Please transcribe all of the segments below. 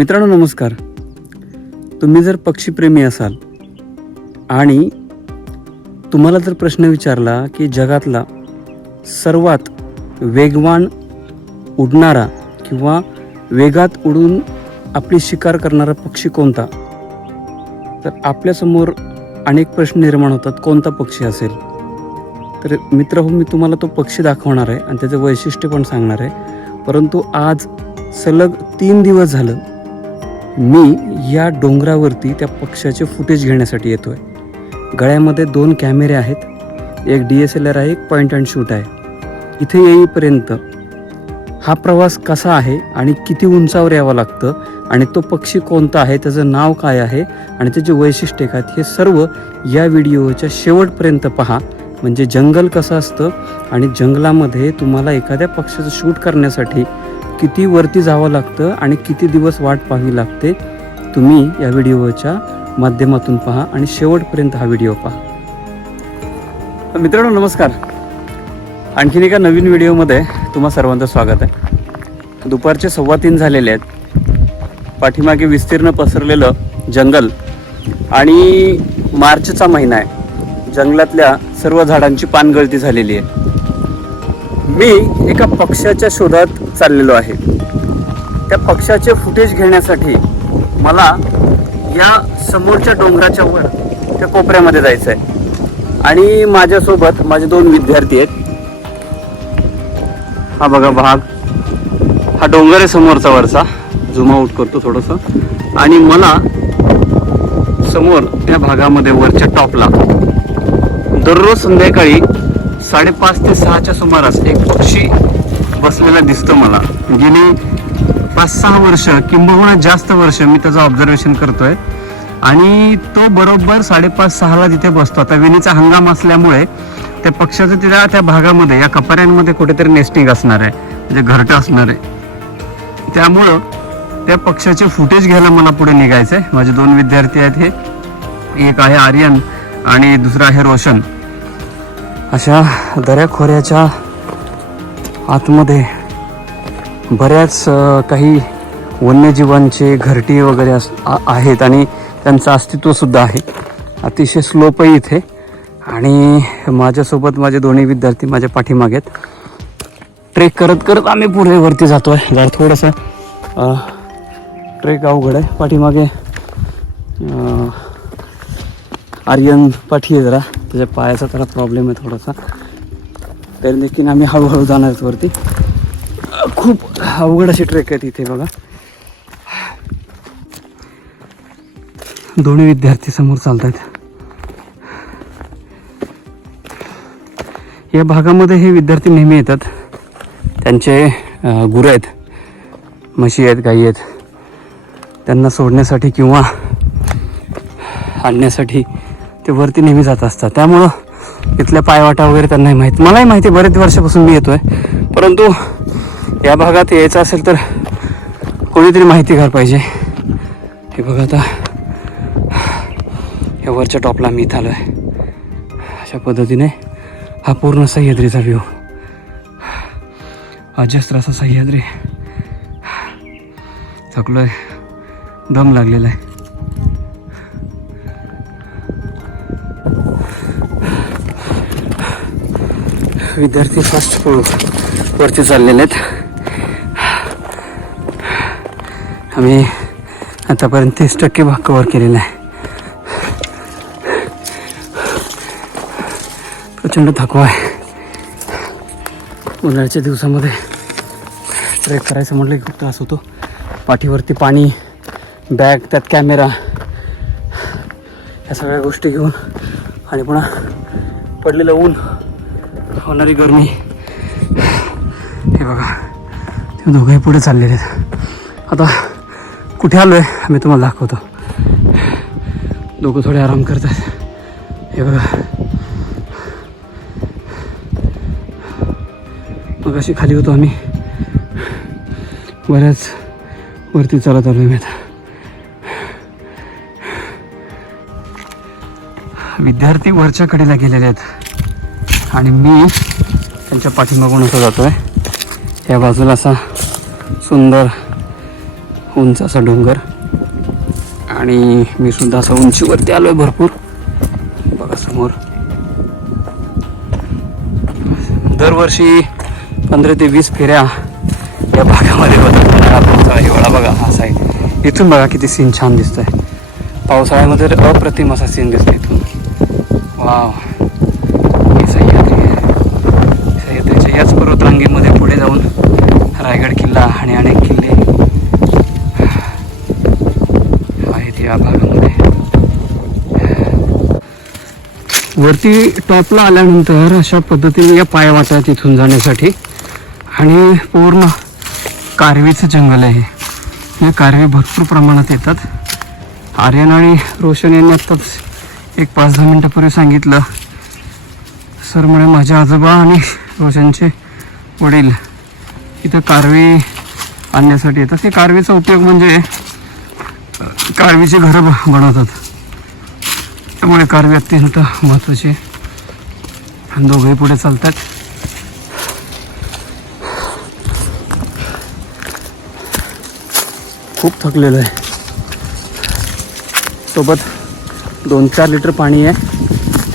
मित्रांनो नमस्कार. तुम्ही जर पक्षीप्रेमी असाल आणि तुम्हाला जर प्रश्न विचारला की जगातला सर्वात वेगवान उडणारा किंवा वेगात उडून आपली शिकार करणारा पक्षी कोणता? तर आपल्यासमोर अनेक प्रश्न निर्माण होतात. कोणता पक्षी असेल? तर मित्र हो मी तुम्हाला तो पक्षी दाखवणार आहे आणि त्याचं वैशिष्ट्य पण सांगणार आहे. परंतु आज सलग तीन दिवस झालं मी या डोंगरावरती त्या पक्षाचे फुटेज घेण्यासाठी येतो आहे गळ्यामध्ये दोन कॅमेरे आहेत एक डी एस एल आर आहे एक पॉईंट अँड शूट आहे. इथे येईपर्यंत हा प्रवास कसा आहे आणि किती उंचावर यावं लागतं आणि तो पक्षी कोणता आहे त्याचं नाव काय आहे आणि त्याचे वैशिष्ट्य काय आहेत हे सर्व या व्हिडिओच्या शेवटपर्यंत पहा. म्हणजे जंगल कसं असतं आणि जंगलामध्ये तुम्हाला एखाद्या पक्षाचं शूट करण्यासाठी किती वरती जावं लागतं आणि किती दिवस वाट पाहावी लागते तुम्ही या व्हिडिओच्या माध्यमातून पहा आणि शेवटपर्यंत हा व्हिडिओ पहा. मित्रांनो नमस्कार. आणखीन एका नवीन व्हिडिओमध्ये तुम्हा सर्वांचं स्वागत आहे. दुपारचे सव्वा तीन झालेले आहेत. पाठीमागे विस्तीर्ण पसरलेलं जंगल आणि मार्चचा महिना आहे. जंगलातल्या सर्व झाडांची पानगळती झालेली आहे. मी एका पक्षाच्या शोधात चाललेलो आहे. त्या पक्षाचे फुटेज घेण्यासाठी मला या समोरच्या डोंगराच्या वर त्या कोपऱ्यामध्ये जायचं आहे आणि माझ्यासोबत माझे दोन विद्यार्थी आहेत. हा बघा भाग. हा डोंगर आहे समोरचा वरचा. झुम करतो थोडंसं. आणि मला समोर त्या भागामध्ये वरच्या टॉपला दररोज संध्याकाळी साडेपाच ते सहाच्या सुमारास एक पक्षी बसलेला दिसतो मला. गेली पाच सहा वर्ष किंबहुना जास्त वर्ष मी त्याचं ऑब्झर्वेशन करतोय. आणि तो बरोबर साडेपाच सहाला तिथे बसतो. आता विणीचा हंगाम असल्यामुळे त्या पक्षाचं तिला त्या भागामध्ये या कपाऱ्यांमध्ये कुठेतरी नेस्टिंग असणार आहे. म्हणजे घरटं असणार आहे. त्यामुळं त्या पक्षाचे फुटेज घ्यायला मला पुढे निघायचं आहे. माझे दोन विद्यार्थी आहेत हे. एक आहे आर्यन आणि दुसरा आहे रोशन. अशा दऱ्याखोऱ्याच्या आतमध्ये बऱ्याच काही वन्यजीवांचे घरटी वगैरे अस आहेत आणि त्यांचं अस्तित्वसुद्धा आहे. अतिशय स्लोपही इथे. आणि माझ्यासोबत माझे दोन्ही विद्यार्थी माझ्या पाठीमागे आहेत. ट्रेक करत करत आम्ही पुढे वरती जातो आहे जरा थोडंसं ट्रेक अवघड आहे. पाठीमागे आर्यन पाठी आहे जरा. त्याच्या पायाचा जरा प्रॉब्लेम आहे थोडासा. तर देखील आम्ही हळूहळू जाणार आहेत वरती. खूप अवघड अशी ट्रेक आहेत इथे बघा. दोन्ही विद्यार्थी समोर चालत आहेत या भागामध्ये हे विद्यार्थी नेहमी येतात. त्यांचे गुरं आहेत. म्हशी आहेत गाई आहेत. त्यांना सोडण्यासाठी किंवा आणण्यासाठी ते वरती नेहमी जात असतात. त्यामुळं इथल्या पायवाटा वगैरे त्यांनाही माहीत. मलाही माहिती आहे, बरेच वर्षापासून मी येतोय. परंतु या भागात यायचं असेल तर कोणीतरी माहिती घ्यायला पाहिजे. हे बघा आता. या वरच्या टॉपला मी इथं आलो आहे अशा पद्धतीने हा पूर्ण सह्याद्रीचा व्ह्यू अजस्त्र असा सह्याद्री. थकलोय. दम लागलेला आहे विद्यार्थी फर्स्ट फ्लोर वरती चाललेले आहेत. आम्ही आतापर्यंत तीस टक्के भाग कवर केलेला आहे. प्रचंड थकवा आहे. उन्हाळ्याच्या दिवसामध्ये ट्रेक करायचं म्हटलं की खूप त्रास होतो. पाठीवरती पाणी बॅग त्यात कॅमेरा ह्या सगळ्या गोष्टी घेऊन आणि पुन्हा पडलेलं ऊन. होणारी गरमी. हे बघा ते दोघंही पुढे चाललेले आहेत. आता कुठे आलो आहे आम्ही तुम्हाला दाखवतो. दोघं थोडे आराम करतात हे बघा. मग अशी खाली होतो आम्ही. बऱ्याच वरती चालत आलो मी आता. विद्यार्थी वरच्या कडेला गेलेले आहेत. आणि मी त्यांच्या पाठीमागून असं जातो आहे या बाजूला असा सुंदर उंच असा डोंगर. आणि मी सुद्धा असं उंचीवरती आलो आहे भरपूर. बघा समोर. दरवर्षी पंधरा ते वीस फेऱ्या या भागामध्ये होतात हिवाळा बघा हा साईड इथून बघा किती सीन छान दिसतंय. पावसाळ्यामध्ये तर अप्रतिम असा सीन दिसतो इथून. वाव ही सह्याद्री आहे सह्याद्रीच्या याच पर्वतरांगेमध्ये पुढे जाऊन रायगड किल्ला आणि अनेक किल्ले आहेत या भागामध्ये वरती टॉपला आल्यानंतर अशा पद्धतीने या पायवाटा आहेत इथून जाण्यासाठी. आणि पूर्ण कारवीचं जंगल आहे. या कारवी भरपूर प्रमाणात येतात. आर्यन आणि रोशन यांनी आत्ताच एक पाच दहा मिनटापूर्वी सांगितलं. सर म्हणे माझे आजोबा आणि रोशनचे वडील इथं कारवी आणण्यासाठी येतात. ते कारवीचा उपयोग म्हणजे कारवीचे घरं ब- बनवतात. त्यामुळे कारवी अत्यंत महत्त्वाची आहे. आणि दोघंही पुढे चालतात. खूप थकलेलो आहे. सोबत दोन चार लिटर पाणी आहे.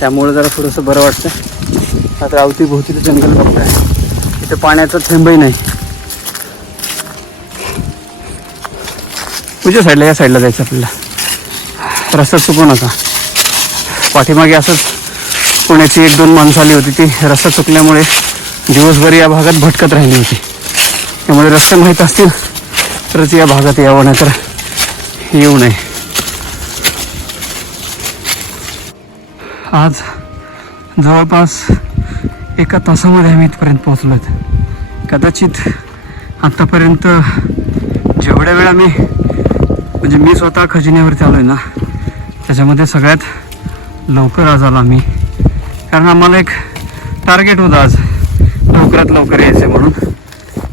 त्यामुळे जरा थोडंसं बरं वाटतं आता अवतीभोवतीचं जंगल बघताय. इथे पाण्याचा थेंबही नाही. उजव्या साईडला या साईडला जायचं आपल्याला. रस्ता चुकू नका. पाठीमागे असंच पुण्याची एक दोन माणसं आली होती ती रस्ता चुकल्यामुळे दिवसभर या भागात भटकत राहिली होती. त्यामुळे रस्ते माहीत असतील तरच या भागात यावं नाही तर येऊ नये. आज जवळपास एका तासामध्ये आम्ही इथपर्यंत पोहोचलो कदाचित आत्तापर्यंत जेवढ्या वेळा मी म्हणजे मी स्वतः खजिन्यावरती आलो आहे ना त्याच्यामध्ये सगळ्यात लवकर आज आलो आम्ही. कारण आम्हाला एक टार्गेट होतं आज. लवकरात लवकर यायचं म्हणून.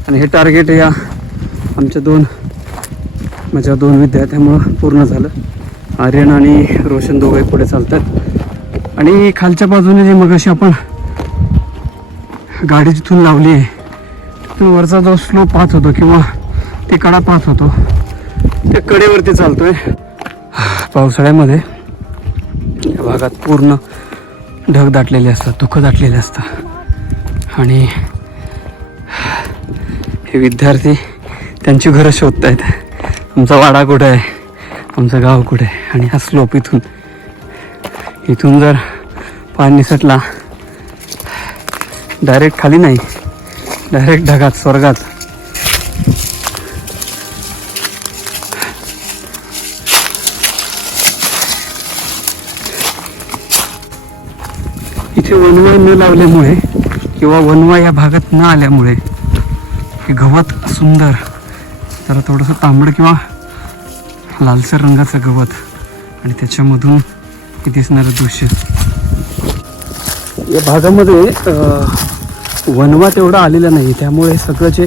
आणि हे टार्गेट या आमच्या दोन माझ्या दोन विद्यार्थ्यामुळं पूर्ण झालं. आर्यन आणि रोशन दोघंही पुढे चालतात. आणि खालच्या बाजूने जे मगाशी आपण गाडी जिथून लावली आहे तिथून वरचा जो स्लो पाहत होतो किंवा ते कडा पाहत होतो त्या कडेवरती चालतोय. पावसाळ्यामध्ये. या भागात पूर्ण ढग दाटलेले असतात दुःख दाटलेले असतात. आणि हे विद्यार्थी त्यांची घरं शोधत आहेत आमचा वाडा कुठं आहे? आमचं गाव कुठं आहे? आणि हा स्लोप इथून. इथून जर पाणी निसटला डायरेक्ट खाली नाही डायरेक्ट ढगात स्वर्गात. वर्षी वनवा न लावल्यामुळे किंवा वनवा या भागात न आल्यामुळे हे गवत सुंदर जरा थोडंसं तांबड किंवा लालसर रंगाचं गवत आणि त्याच्यामधून हे दिसणारं दृश्य. या भागामध्ये वणवा वनवा तेवढा आलेला नाही. त्यामुळे सगळं जे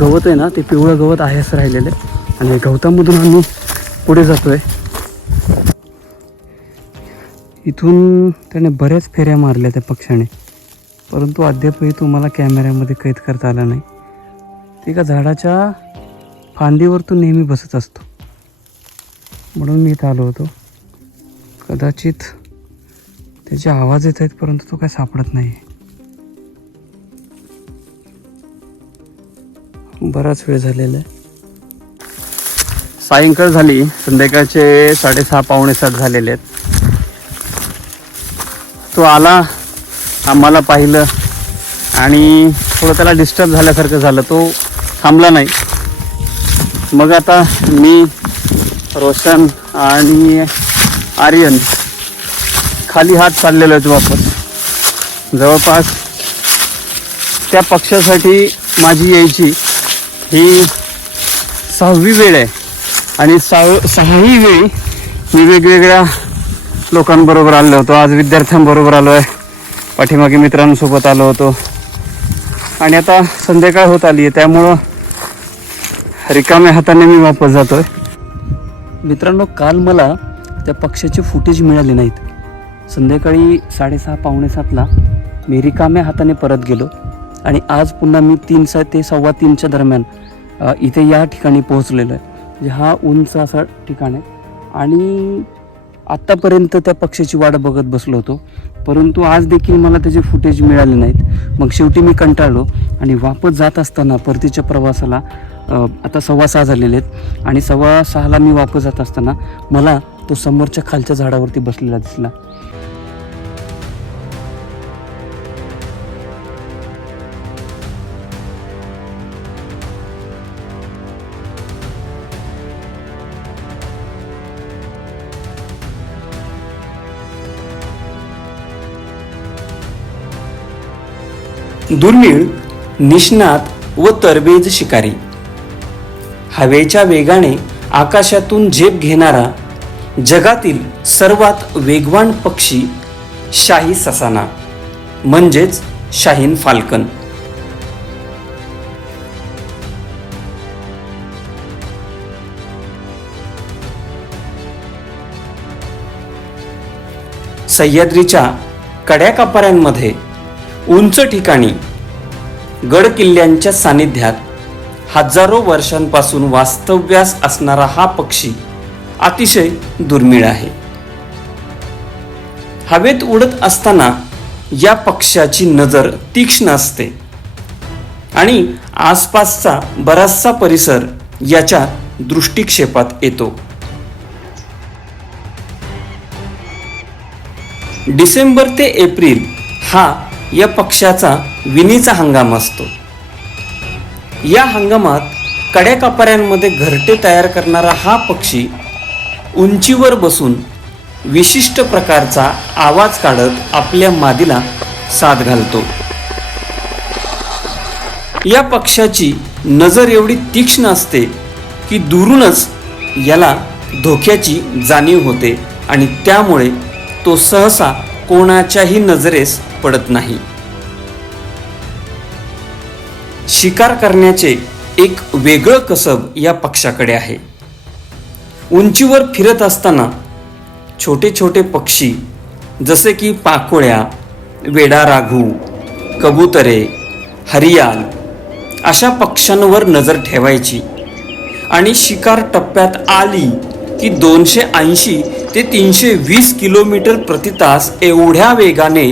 गवत आहे ना ते पिवळं गवत आहे असं राहिलेलं आहे. आणि गवतामधून आम्ही पुढे जातो आहे इथून त्याने बऱ्याच फेऱ्या मारल्या त्या पक्षाने. परंतु अद्यापही तुम्हाला कॅमेऱ्यामध्ये कैद करता आला नाही. ते एका झाडाच्या फांदीवर तो नेहमी बसत असतो. म्हणून मी इथं आलो होतो. कदाचित त्याचे आवाज येत आहेत परंतु तो काय सापडत नाही. बराच वेळ झालेला आहे. सायंकाळ झाली. संध्याकाळचे साडेसहा पावणे सात झालेले आहेत. तो आला आम्हाला पाहिलं आणि थोडं त्याला डिस्टर्ब झाल्यासारखं झालं. तो थांबला नाही. मग आता मी रोशन आणि आर्यन खाली हात चाललेलो आहेत वापस. जवळपास त्या पक्षासाठी माझी यायची ही सहावी वेळ आहे. आणि सहा सहाही वेळी मी वेगवेगळ्या लोकांबरोबर आलो होतो. आज विद्यार्थ्यांबरोबर आलो आहे पाठीमागे मित्रांसोबत आलो होतो. आणि आता संध्याकाळ होत आली आहे त्यामुळं रिकाम्या हाताने मी वापस जातोय. मित्रांनो काल मला त्या पक्षाचे फुटेज मिळाले नाहीत. संध्याकाळी साडेसहा पावणे सातला मी रिकाम्या हाताने परत गेलो. आणि आज पुन्हा मी तीन सा ते सव्वा तीनच्या दरम्यान इथे या ठिकाणी पोहोचलेलो आहे म्हणजे हा उंच असा ठिकाण आहे. आणि आत्तापर्यंत त्या पक्षाची वाट बघत बसलो होतो. परंतु आज देखील मला त्याचे फुटेज मिळाले नाहीत. मग शेवटी मी कंटाळलो आणि वापस जात असताना परतीच्या प्रवासाला आता सव्वा सहा झालेले आहेत आणि सव्वा सहाला मी वापस जात असताना मला तो समोरच्या खालच्या झाडावरती बसलेला दिसला. दुर्मिळ निष्णात व तरबेज शिकारी. हवेच्या वेगाने आकाशातून झेप घेणारा जगातील सर्वात वेगवान पक्षी शाही ससाना म्हणजेच शाहीन फाल्कन. सह्याद्रीच्या कड्याकापाऱ्यांमध्ये उंच ठिकाणी गड किल्ल्यांच्या सानिध्यात हजारो वर्षांपासून वास्तव्यास असणारा हा पक्षी अतिशय दुर्मिळ आहे. हवेत उडत असताना या पक्ष्याची नजर तीक्ष्ण असते आणि आसपासचा बराचसा परिसर याच्या दृष्टिक्षेपात येतो. डिसेंबर ते एप्रिल हा या पक्षाचा विणीचा हंगाम असतो. या हंगामात कड्याकापाऱ्यांमध्ये घरटे तयार करणारा हा पक्षी उंचीवर बसून विशिष्ट प्रकारचा आवाज काढत आपल्या मादीला साथ घालतो. या पक्षाची नजर एवढी तीक्ष्ण असते की दुरूनच याला धोक्याची जाणीव होते आणि त्यामुळे तो सहसा कोणाच्याही नजरेस पडत नाही. शिकार करण्याचे एक वेगळं कसब या पक्षाकडे आहे. उंचीवर फिरत असताना छोटे छोटे पक्षी जसे की पाकोळ्या वेडा राघू कबुतरे हरियाल अशा पक्ष्यांवर नजर ठेवायची आणि शिकार टप्प्यात आली की दोनशे ऐंशी ते तीनशे वीस किलोमीटर प्रति तास एवढ्या वेगाने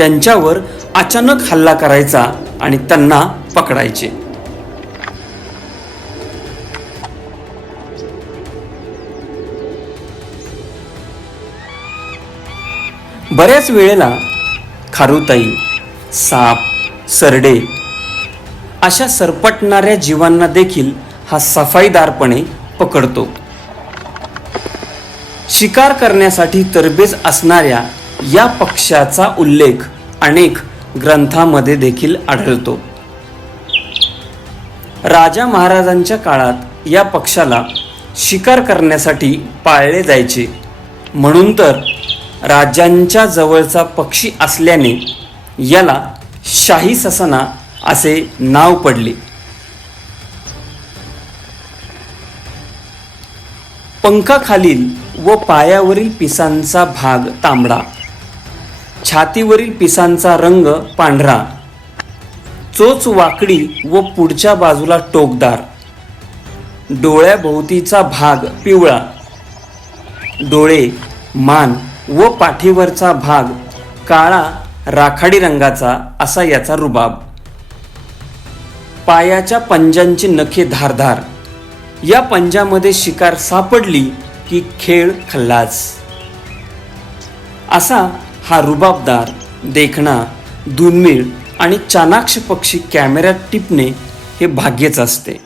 त्यांच्यावर अचानक हल्ला करायचा आणि त्यांना पकडायचे. बऱ्याच वेळेला खारुताई साप सरडे अशा सरपटणाऱ्या जीवांना देखील हा सफाईदारपणे पकडतो. शिकार करण्यासाठी तरबेज असणाऱ्या या पक्षाचा उल्लेख अनेक ग्रंथामध्ये देखील आढळतो. राजा महाराजांच्या काळात या पक्षाला शिकार करण्यासाठी पाळले जायचे. म्हणून तर राजांच्या जवळचा पक्षी असल्याने याला शाही ससना असे नाव पडले. पंखाखालील व पायावरील पिसांचा भाग तांबडा. छातीवरील पिसांचा रंग पांढरा. चोच वाकडी व पुढच्या बाजूला टोकदार. डोळ्याभोवतीचा भाग पिवळा. डोळे मान व पाठीवरचा भाग काळा राखाडी रंगाचा असा याचा रुबाब. पायाच्या पंजांची नखे धारधार. या पंजामध्ये शिकार सापडली की खेळ खल्लास. असा हा रुबाबदार देखणा दुर्मिळ आणि चाणाक्ष पक्षी कॅमेऱ्यात टिपणे हे भाग्यच असते.